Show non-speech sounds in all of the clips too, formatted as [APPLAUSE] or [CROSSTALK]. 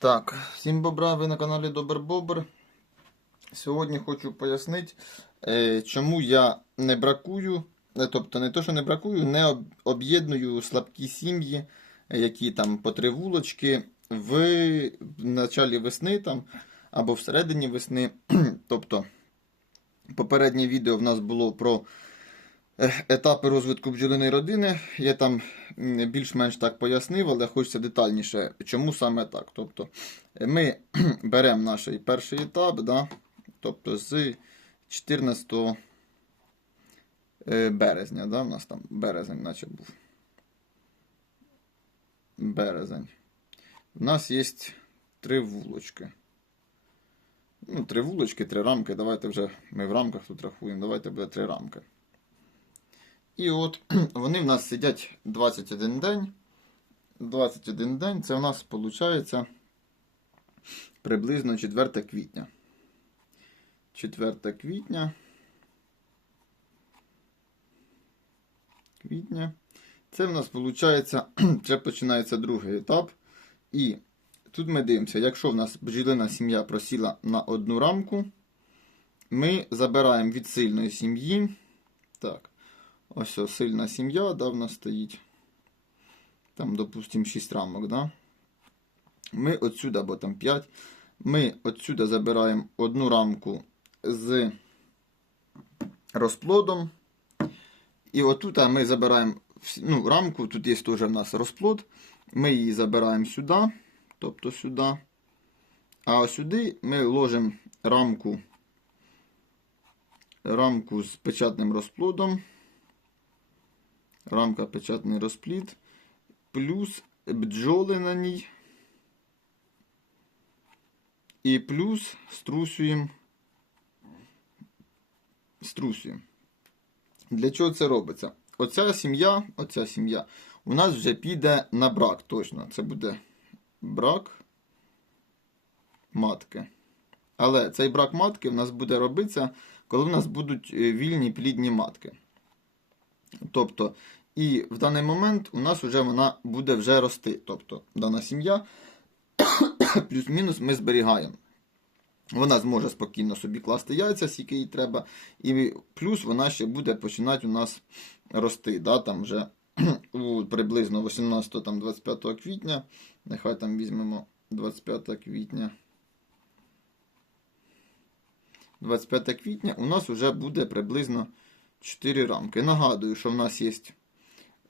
Так, всім бобра, ви на каналі Добр Бобр. Сьогодні хочу пояснити, е, чому я не бракую, е, тобто не то, що не бракую, не об'єдную слабкі сім'ї, які там по три вулочки в началі весни там, або всередині весни. [CLEARS THROAT] тобто, попереднє відео в нас було про е, етапи розвитку бджолиної родини. Я там більш-менш так пояснив, але хочеться детальніше, чому саме так. Тобто, ми [CLEARS THROAT] беремо наш перший етап, да? тобто з 14 е, березня, да? у нас там березень, наче був. Березень. У нас є три вулочки. Ну, три вулочки, три рамки. Давайте вже ми в рамках тут рахуємо. Давайте буде три рамки. І от [CLEARS THROAT] вони в нас сидять 21 день. 21 день це у нас виходить приблизно 4 квітня. 4 квітня. Квітня. Це в нас виходить, вже [CLEARS THROAT] починається другий етап. І тут ми дивимося, якщо в нас бджілина сім'я просіла на одну рамку, ми забираємо від сильної сім'ї. Так. Ось ось сильна сім'я, да, в нас стоїть. Там, допустимо, 6 рамок, да? Ми отсюди, або там 5. Ми отсюди забираємо одну рамку з розплодом. І отут ми забираємо ну, рамку, тут є теж в нас розплод. Ми її забираємо сюди, тобто сюди. А сюди ми ложимо рамку, рамку з печатним розплодом рамка печатний розплід, плюс бджоли на ній. І плюс струсюємо. Струсюємо. Для чого це робиться? Оця сім'я, оця сім'я у нас вже піде на брак точно. Це буде брак матки. Але цей брак матки в нас буде робитися, коли в нас будуть е, вільні плідні матки. Тобто, і в даний момент у нас вже вона буде вже рости. Тобто, дана сім'я [COUGHS] плюс-мінус ми зберігаємо. Вона зможе спокійно собі класти яйця, скільки їй треба. І плюс вона ще буде починати у нас рости. Да, там вже [COUGHS] приблизно 18-25 квітня. Нехай там візьмемо 25 квітня. 25 квітня у нас вже буде приблизно 4 рамки. Нагадую, що в нас є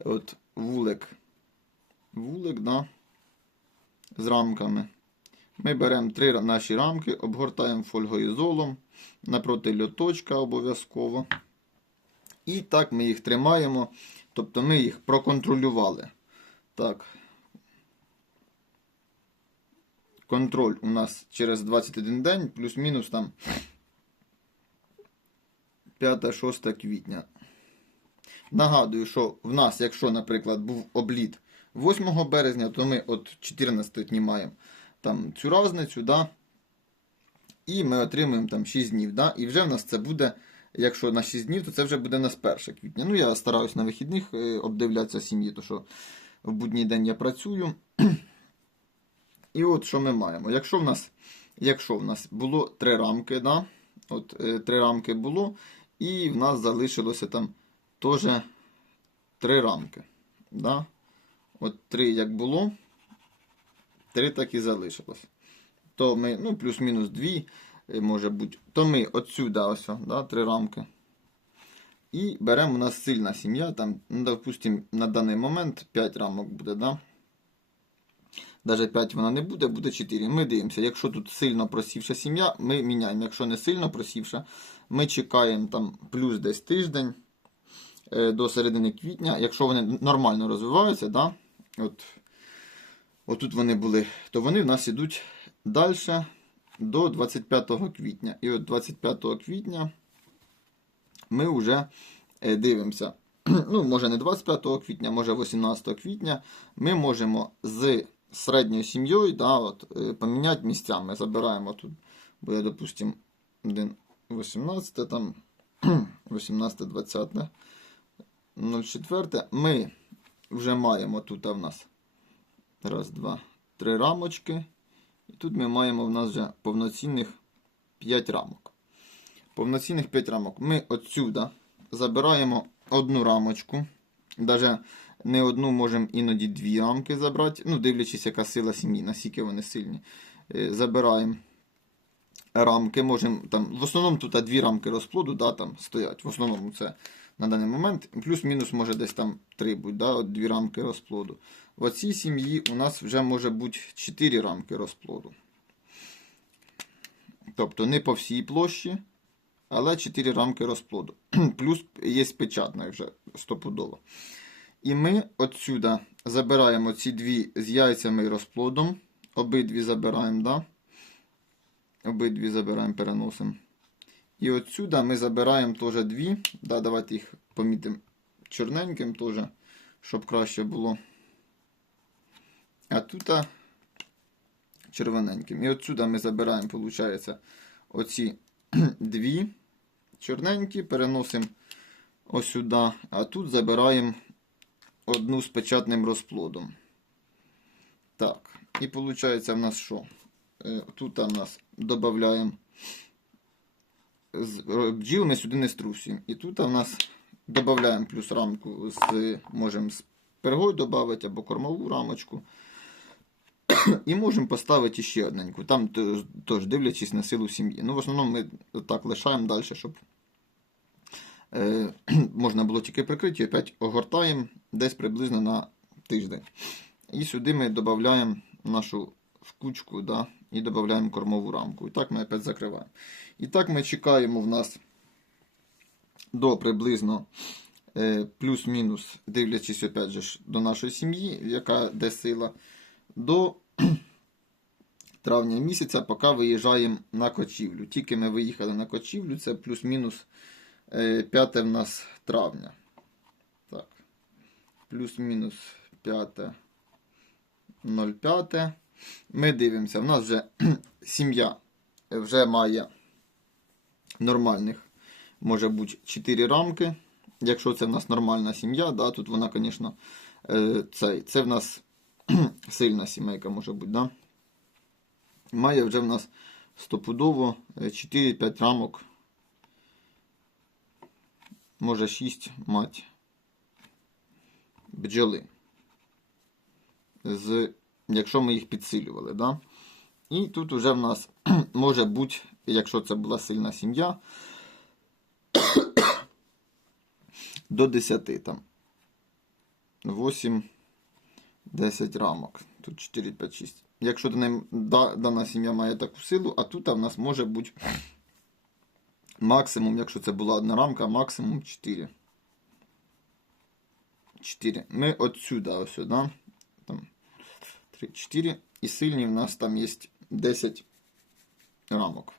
от вулик, вулик, да, з рамками. Ми беремо три наші рамки, обгортаємо фольгоізолом, напроти льоточка обов'язково. І так ми їх тримаємо. Тобто ми їх проконтролювали. Так. Контроль у нас через 21 день, плюс-мінус там 5-6 квітня. Нагадую, що в нас, якщо, наприклад, був обліт 8 березня, то ми от 14 знімаємо там цю разницю, да? і ми отримуємо там 6 днів. Да? І вже в нас це буде, якщо на 6 днів, то це вже буде у нас 1 квітня. Ну, я стараюсь на вихідних е, обдивлятися сім'ї, тому що в будній день я працюю. [CLEARS THROAT] І от що ми маємо. Якщо в нас, якщо в нас було 3 рамки, да? от е, 3 рамки було, і в нас залишилося там теж 3 рамки. Да? От 3 як було, 3 так і залишилось. То ми, ну, плюс-мінус 2, е, може бути. То ми отсюди ось, да, 3 рамки. І беремо у нас сильна сім'я, там, ну, допустимо, на даний момент 5 рамок буде, да? Даже 5 вона не буде, буде 4. Ми дивимося, якщо тут сильно просівша сім'я, ми міняємо. Якщо не сильно просівша, ми чекаємо там плюс десь тиждень до середини квітня. Якщо вони нормально розвиваються, да? от, отут вони були, то вони в нас ідуть далі до 25 квітня. І от 25 квітня ми вже е, дивимося. [CLEARS THROAT] Ну, може не 25 квітня, може 18 квітня. Ми можемо з середньою сім'єю да, от, е, поміняти місцями. Забираємо тут, буде, допустимо, 1, 18, там [CLEARS THROAT] 18, 20, 04. Ми вже маємо тут в нас раз, два, три рамочки. І тут ми маємо в нас вже повноцінних 5 рамок. Повноцінних 5 рамок. Ми отсюда забираємо одну рамочку. Даже не одну можемо іноді дві рамки забрати. Ну, дивлячись, яка сила сім'ї, наскільки вони сильні. Е, Забираємо рамки. Можемо там, в основному тут дві рамки розплоду да, там стоять. В основному це на даний момент. Плюс-мінус може десь там три бути, да, от дві рамки розплоду. В цій сім'ї у нас вже може бути 4 рамки розплоду. Тобто не по всій площі, але 4 рамки розплоду. [CLEARS THROAT] Плюс є печатна вже стопудово. І ми отсюда забираємо ці дві з яйцями і розплодом. Обидві забираємо, да? Обидві забираємо, переносимо. І отсюда ми забираємо теж дві. Да, давайте їх помітимо чорненьким теж, щоб краще було. А тут червоненьким. І отсюда ми забираємо, виходить, оці [CLEARS THROAT] дві чорненькі, переносимо ось а тут забираємо одну з печатним розплодом. Так, і виходить в нас що? Е, Тут в нас додаємо бджіл ми сюди не струсимо. І тут в нас додаємо плюс рамку з можемо з пергою додати або кормову рамочку. [CLEARS THROAT] І можемо поставити ще одненьку. Там теж- дивлячись на силу сім'ї. Ну, в основному ми так лишаємо далі, щоб е, [CLEARS THROAT] можна було тільки прикрити, і опять огортаємо десь приблизно на тиждень. І сюди ми додаємо нашу кучку, да, і додаємо кормову рамку. І так ми опять закриваємо. І так ми чекаємо в нас до приблизно е, плюс-мінус, дивлячись опять же, до нашої сім'ї, яка де сила, до [CLEARS THROAT] травня місяця, поки виїжджаємо на кочівлю. Тільки ми виїхали на кочівлю, це плюс-мінус е, 5 в нас травня. Так. Плюс-мінус 5. 0,5. Ми дивимося, в нас вже [CLEARS THROAT] сім'я вже має нормальних, може бути 4 рамки. Якщо це в нас нормальна сім'я, да, тут вона, звісно, е, цей, це в нас [CLEARS THROAT] сильна сімейка може бути. Да? Має вже в нас стопудово е, 4-5 рамок. Може 6 мать бджоли. З, якщо ми їх підсилювали. Да? І тут вже в нас [CLEARS THROAT] може бути, якщо це була сильна сім'я, [CLEARS THROAT] до 10 там. 8, 10 рамок. Тут 4, 5, 6. Якщо дана, сім'я має таку силу, а тут в нас може бути максимум, якщо це була одна рамка, максимум 4. 4. Ми отсюда, ось сюди. Там 3, 4. І сильні в нас там є 10 рамок.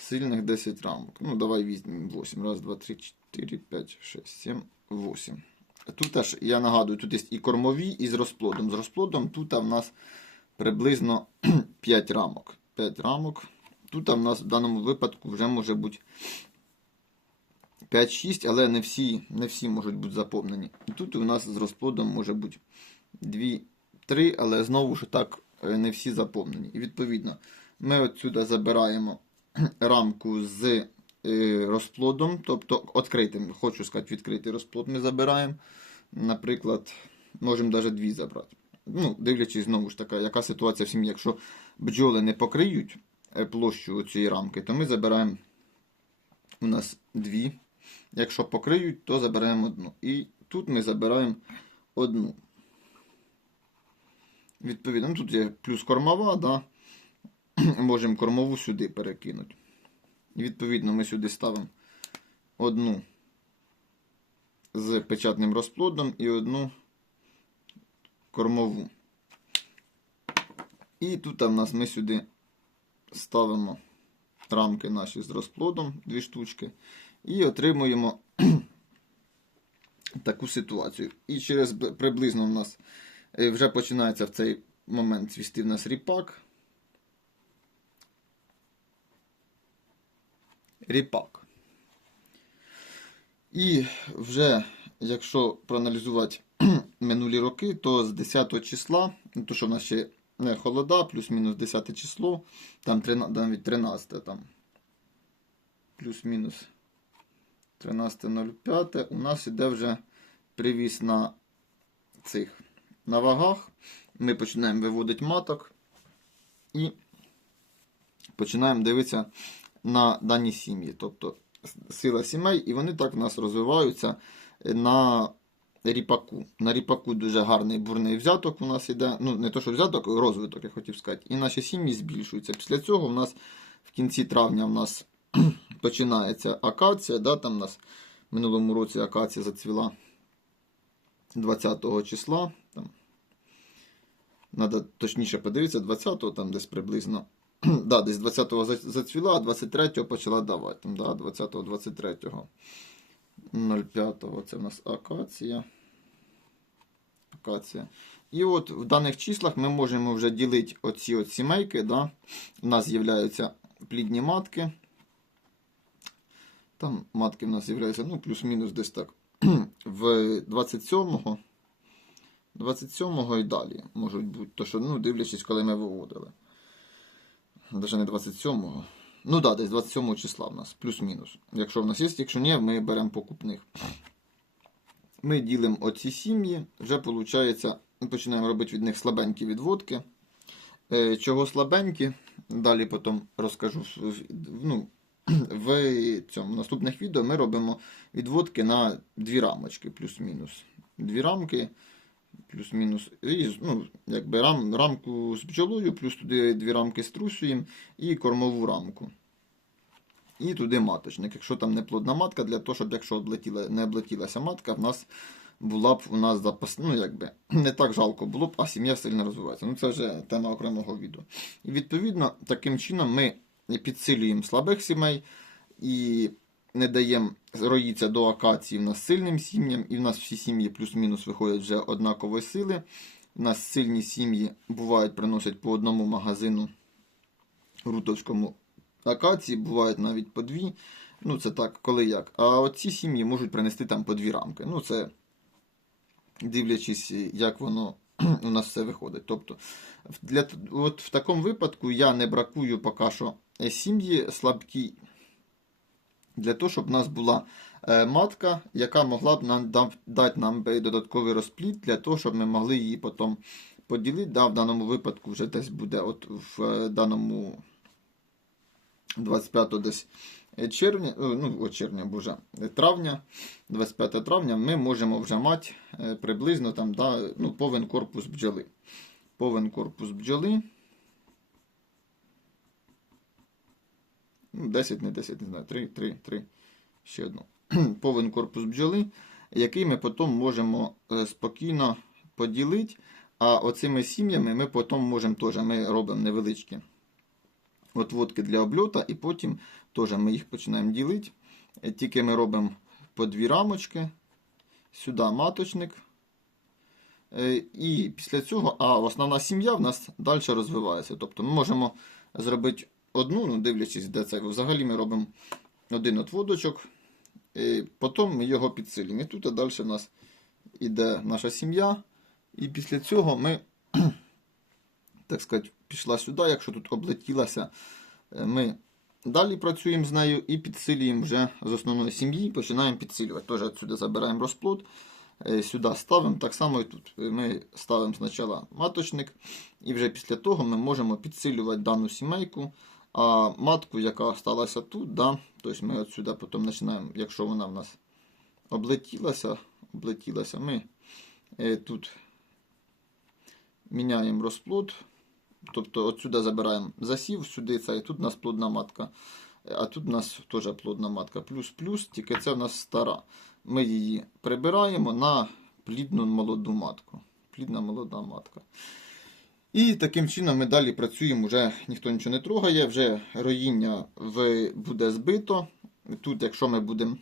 Сильних 10 рамок. Ну, давай візьмемо 8. Раз, два, три, 4, 5, 6, 7, 8. Тут аж, я нагадую, тут є і кормові, і з розплодом. З розплодом тут в нас приблизно [CLEARS THROAT] 5 рамок. 5 рамок. Тут в нас в даному випадку вже може бути 5-6, але не всі, не всі можуть бути заповнені. Тут у нас з розплодом може бути 2-3, але знову ж так е, не всі заповнені. І відповідно ми отсюди забираємо [CLEARS THROAT] рамку з е, розплодом, тобто відкритим, хочу сказати, відкритий розплод ми забираємо. Наприклад, можемо навіть дві забрати. Ну, дивлячись знову ж таки, яка ситуація в сім'ї. Якщо бджоли не покриють е, площу цієї рамки, то ми забираємо у нас дві. Якщо покриють, то забираємо одну. І тут ми забираємо одну. Відповідно, ну, тут є плюс кормова, да? [CLEARS THROAT] можемо кормову сюди перекинути. Відповідно ми сюди ставимо одну з печатним розплодом і одну кормову. І тут в нас ми сюди ставимо рамки наші з розплодом, дві штучки, і отримуємо [CLEARS THROAT] таку ситуацію. І через приблизно в нас вже починається в цей момент цвісти в нас ріпак. Ріпак. І вже, якщо проаналізувати [CLEARS THROAT] минулі роки, то з 10 числа, ну, то що в нас ще не, холода, плюс-мінус 10 число, там 13, навіть 13 там. Плюс-мінус 13.05. У нас іде вже привіз на цих на вагах. Ми починаємо виводити маток і починаємо дивитися на дані сім'ї. Тобто сила сімей, і вони так в нас розвиваються на ріпаку. На ріпаку дуже гарний бурний взяток у нас іде. Ну, не то, що взяток, розвиток, я хотів сказати. І наші сім'ї збільшуються. Після цього в нас в кінці травня в нас [CLEARS THROAT] починається акація. Да, там у нас в минулому році акація зацвіла 20 числа. Надо точніше подивитися, 20-го там десь приблизно. [CLEARS THROAT] да, десь 20-го зацвіла, а 23-го почала давати. Да, 20-го, 23-го. 05-го це в нас акація. Акація. І от в даних числах ми можемо вже ділити оці от сімейки. Да? У нас з'являються плідні матки. Там матки в нас з'являються, ну, плюс-мінус десь так. [CLEARS THROAT] В 27-го. 27-го і далі можуть бути. То що, ну, дивлячись, коли ми виводили. Навіть не 27-го. Ну так, да, десь 27 числа в нас, плюс-мінус. Якщо в нас є, якщо ні, ми беремо покупних. Ми ділимо оці сім'ї, вже виходить, ми починаємо робити від них слабенькі відводки. Е, Чого слабенькі? Далі потім розкажу. Ну, [CLEARS THROAT] в цьому наступних відео ми робимо відводки на дві рамочки, плюс-мінус. Дві рамки, плюс-мінус. І, ну, якби рам, рамку з бджолою, плюс туди дві рамки з трусуєм і кормову рамку. І туди маточник. Якщо там не плодна матка, для того, щоб якщо облетіла, не облетілася матка, в нас була б у нас запас, ну якби [CLEARS THROAT] не так жалко було б, а сім'я сильно розвивається. Ну це вже тема окремого відео. І відповідно, таким чином ми підсилюємо слабих сімей і не даємо роїться до акації в нас сильним сім'ям, і в нас всі сім'ї плюс-мінус виходять вже однакової сили. У нас сильні сім'ї бувають, приносять по одному магазину рутовському акації, бувають навіть по дві. Ну, це так, коли як. А оці сім'ї можуть принести там по дві рамки. Ну, це дивлячись, як воно [CLEARS THROAT] у нас все виходить. Тобто, для, от в такому випадку я не бракую поки що е, сім'ї слабкі, для того, щоб у нас була е, матка, яка могла б нам дати нам додатковий розплід, для того, щоб ми могли її потім поділити. Да, в даному випадку вже десь буде от в е, даному 25 десь е, червня, ну, о, червня, боже, травня, 25 травня, ми можемо вже мати приблизно там, да, ну, повен корпус бджоли. Повен корпус бджоли. 10, не 10, не знаю, 3, 3, 3, ще одну. [CLEARS THROAT] Повен корпус бджоли, який ми потім можемо е, спокійно поділити. А оцими сім'ями ми потім можемо теж, ми робимо невеличкі отводки для обльота, і потім теж ми їх починаємо ділити. Е, Тільки ми робимо по дві рамочки, сюди маточник. Е, І після цього, а основна сім'я в нас далі розвивається. Тобто ми можемо зробити одну, ну дивлячись, де це. Взагалі ми робимо один отводочок, і потім ми його підсилюємо. І тут далі в нас іде наша сім'я. І після цього ми, [CLEARS THROAT] так сказати, пішла сюди, якщо тут облетілася, е, ми далі працюємо з нею і підсилюємо вже з основної сім'ї, починаємо підсилювати. Теж отсюди забираємо розплод, е, сюди ставимо. Так само і тут ми ставимо спочатку маточник, і вже після того ми можемо підсилювати дану сімейку. А матку, яка сталася тут, да, тобто ми от сюди потім починаємо, якщо вона в нас облетілася, облетілася, ми е, тут міняємо розплод. Тобто от сюди забираємо засів, сюди це, і тут у нас плодна матка. А тут у нас теж плодна матка. Плюс-плюс, тільки це в нас стара. Ми її прибираємо на плідну молоду матку. Плідна молода матка. І таким чином ми далі працюємо, вже ніхто нічого не трогає, вже роїння буде збито. Тут, якщо ми будемо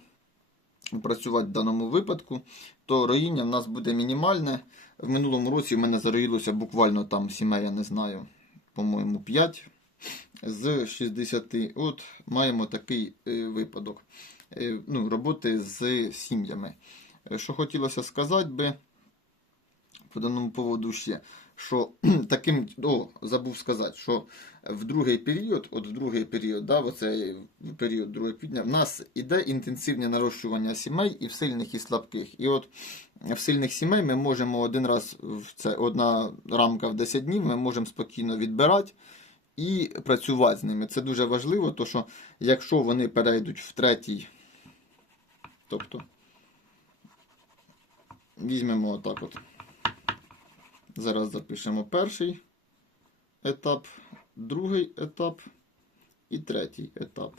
працювати в даному випадку, то роїння в нас буде мінімальне. В минулому році в мене зароїлося буквально там сімей, я не знаю, по-моєму, 5 з 60. От маємо такий е, випадок е, ну, роботи з сім'ями. Е, Що хотілося сказати би по даному поводу ще. Що [CLEARS THROAT] таким, о, забув сказати, що в другий період, от в другий період, да, в оцей період 2 квітня, в нас іде інтенсивне нарощування сімей і в сильних, і слабких. І от в сильних сімей ми можемо один раз, в це одна рамка в 10 днів, ми можемо спокійно відбирати і працювати з ними. Це дуже важливо, то що якщо вони перейдуть в третій, тобто візьмемо отак от. Зараз запишемо перший етап, другий етап і третій етап.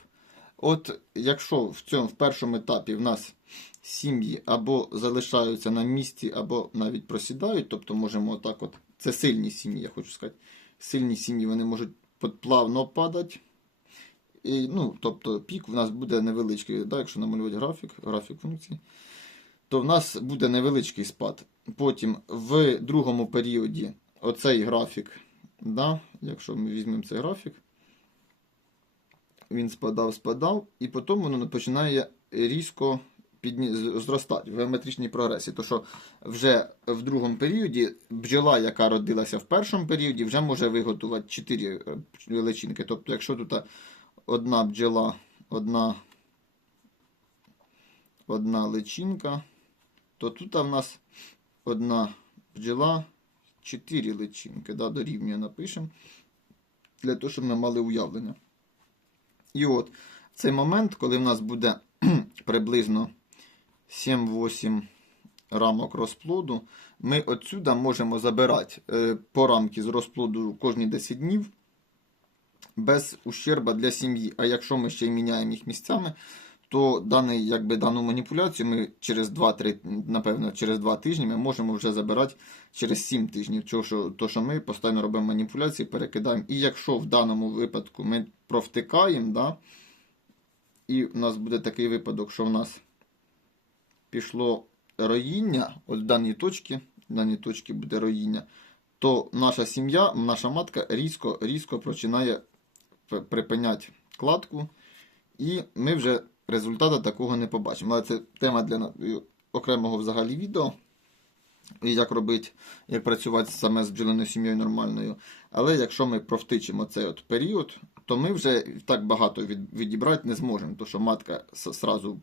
От якщо в цьому в першому етапі в нас сім'ї або залишаються на місці, або навіть просідають, тобто можемо отак от. Це сильні сім'ї, я хочу сказати. Сильні сім'ї вони можуть плавно падати. І, ну, тобто пік в нас буде невеличкий, да, якщо намалювати графік, графік функції, то в нас буде невеличкий спад. Потім в другому періоді оцей графік, да, якщо ми візьмемо цей графік, він спадав, спадав, і потім воно починає різко підні... зростати в геометричній прогресії. То що вже в другому періоді бджола, яка родилася в першому періоді, вже може виготувати 4 личинки. Тобто, якщо тут одна бджола, одна, одна личинка, то тут в нас одна бджола, 4 личинки. Да, дорівнює напишемо. Для того, щоб ми мали уявлення. І от в цей момент, коли в нас буде [CLEARS THROAT] приблизно 7-8 рамок розплоду, ми отсюда можемо забирати е, по рамки з розплоду кожні 10 днів без ущерба для сім'ї. А якщо ми ще й міняємо їх місцями, то даний, якби, дану маніпуляцію ми через 2-3, напевно, через 2 тижні ми можемо вже забирати через 7 тижнів. Чого що, то, що ми постійно робимо маніпуляції, перекидаємо. І якщо в даному випадку ми провтикаємо, да, і в нас буде такий випадок, що в нас пішло роїння, от в даній точці, в даній точці буде роїння, то наша сім'я, наша матка різко, різко починає припиняти кладку, і ми вже результату такого не побачимо. Але це тема для окремого взагалі відео. І як робити, як працювати саме з бджолиною сім'єю нормальною. Але якщо ми провтичимо цей от період, то ми вже так багато від, відібрати не зможемо, тому що матка сразу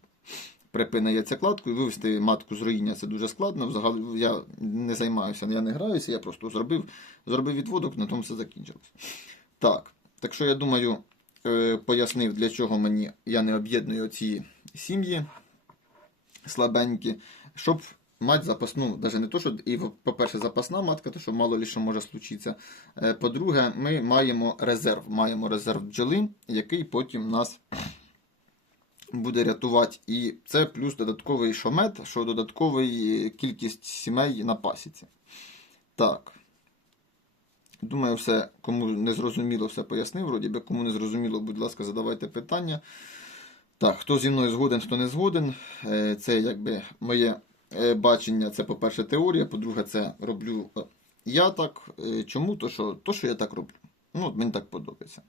припинає кладку і вивести матку з руїння це дуже складно. Взагалі я не займаюся, я не граюся, я просто зробив, зробив відводок, на тому все закінчилось. Так, так що я думаю, пояснив, для чого мені я не об'єдную ці сім'ї слабенькі, щоб мати запасну, навіть не то, що і, по-перше, запасна матка, то що мало що може случитися. Е, По-друге, ми маємо резерв. Маємо резерв бджоли, який потім нас буде рятувати. І це плюс додатковий шомет, що додатковий кількість сімей на пасіці. Так. Думаю, все, кому не зрозуміло, все пояснив. Вроді би, кому не зрозуміло, будь ласка, задавайте питання. Так, хто зі мною згоден, хто не згоден. Е, Це якби моє е, бачення, це, по-перше, теорія, по-друге, це роблю е, я так. Чому? То що, то, що я так роблю. Ну, мені так подобається.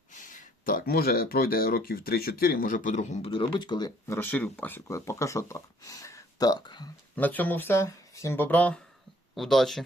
Так, може пройде років 3-4, може по-другому буду робити, коли розширю пасіку. Поки що так. Так, на цьому все. Всім бобра, удачі!